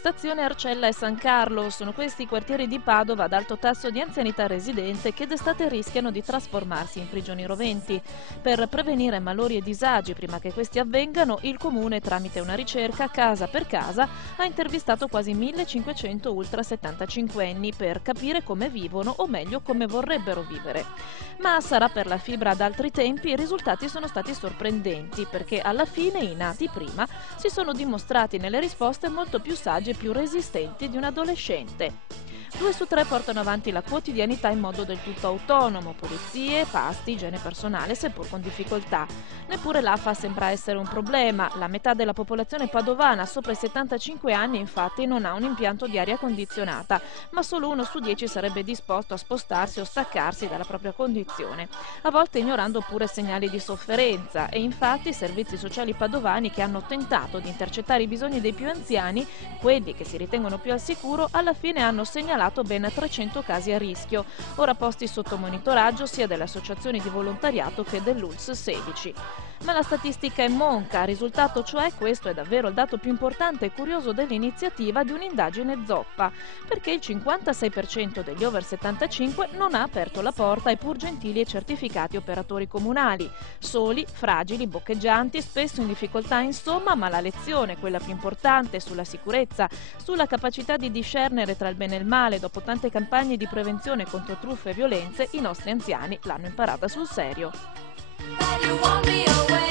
Stazione Arcella e San Carlo sono questi i quartieri di Padova ad alto tasso di anzianità residente che d'estate rischiano di trasformarsi in prigioni roventi. Per prevenire malori e disagi prima che questi avvengano, il Comune, tramite una ricerca casa per casa, ha intervistato quasi 1500 ultra 75enni per capire come vivono o meglio come vorrebbero vivere. Ma sarà per la fibra ad altri tempi, i risultati sono stati sorprendenti perché alla fine i nati prima si sono dimostrati nelle risposte molto più saggi e più resistenti di un adolescente. 2 su 3 portano avanti la quotidianità in modo del tutto autonomo, pulizie, pasti, igiene personale, seppur con difficoltà. Neppure l'AFA sembra essere un problema. La metà della popolazione padovana sopra i 75 anni infatti non ha un impianto di aria condizionata, ma solo 1 su 10 sarebbe disposto a spostarsi o staccarsi dalla propria condizione, a volte ignorando pure segnali di sofferenza. E infatti i servizi sociali padovani che hanno tentato di intercettare i bisogni dei più anziani, quelli che si ritengono più al sicuro, alla fine hanno segnalato ben 300 casi a rischio, ora posti sotto monitoraggio sia delle associazioni di volontariato che dell'ULSS 16. Ma la statistica è monca, il risultato cioè, questo è davvero il dato più importante e curioso dell'iniziativa, di un'indagine zoppa, perché il 56% degli over 75 non ha aperto la porta ai pur gentili e certificati operatori comunali, soli, fragili, boccheggianti, spesso in difficoltà insomma, ma la lezione, quella più importante sulla sicurezza, sulla capacità di discernere tra il bene e il male, dopo tante campagne di prevenzione contro truffe e violenze, i nostri anziani l'hanno imparata sul serio. You want me away.